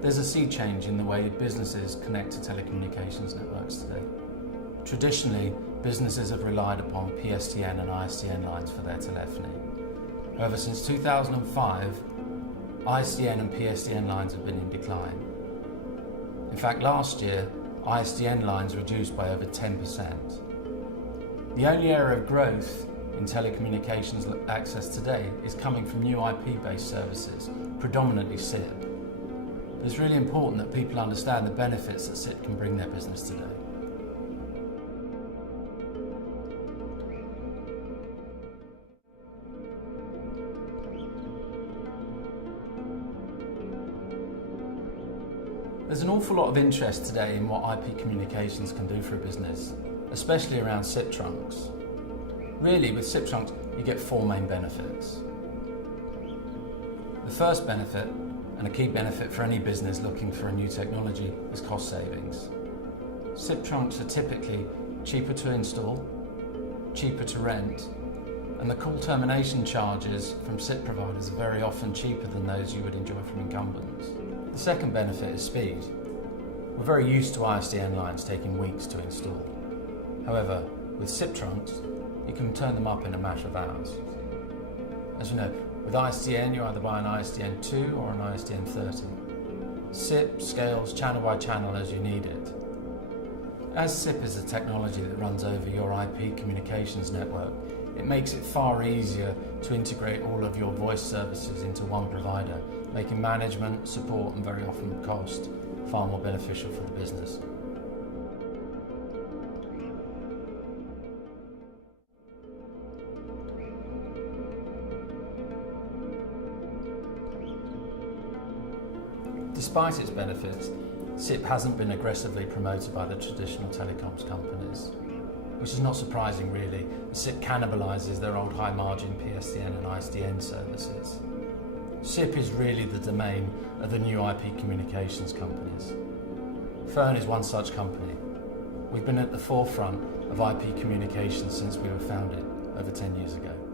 There's a sea change in the way businesses connect to telecommunications networks today. Traditionally, businesses have relied upon PSTN and ISDN lines for their telephony. However, since 2005, ISDN and PSTN lines have been in decline. In fact, last year, ISDN lines reduced by over 10%. The only area of growth in telecommunications access today is coming from new IP-based services, predominantly SIP. It's really important that people understand the benefits that SIP can bring their business today. There's an awful lot of interest today in what IP communications can do for a business, especially around SIP trunks. Really, with SIP trunks, you get four main benefits. The first benefit, and a key benefit for any business looking for a new technology, is cost savings. SIP trunks are typically cheaper to install, cheaper to rent, and the call termination charges from SIP providers are very often cheaper than those you would enjoy from incumbents. The second benefit is speed. We're very used to ISDN lines taking weeks to install. However, with SIP trunks, you can turn them up in a matter of hours. As you know, with ISDN, you either buy an ISDN 2 or an ISDN 30. SIP scales channel by channel as you need it. As SIP is a technology that runs over your IP communications network, it makes it far easier to integrate all of your voice services into one provider, making management, support and very often cost far more beneficial for the business. Despite its benefits, SIP hasn't been aggressively promoted by the traditional telecoms companies, which is not surprising really, as SIP cannibalises their old high-margin PSTN and ISDN services. SIP is really the domain of the new IP communications companies. Fern is one such company. We've been at the forefront of IP communications since we were founded over 10 years ago.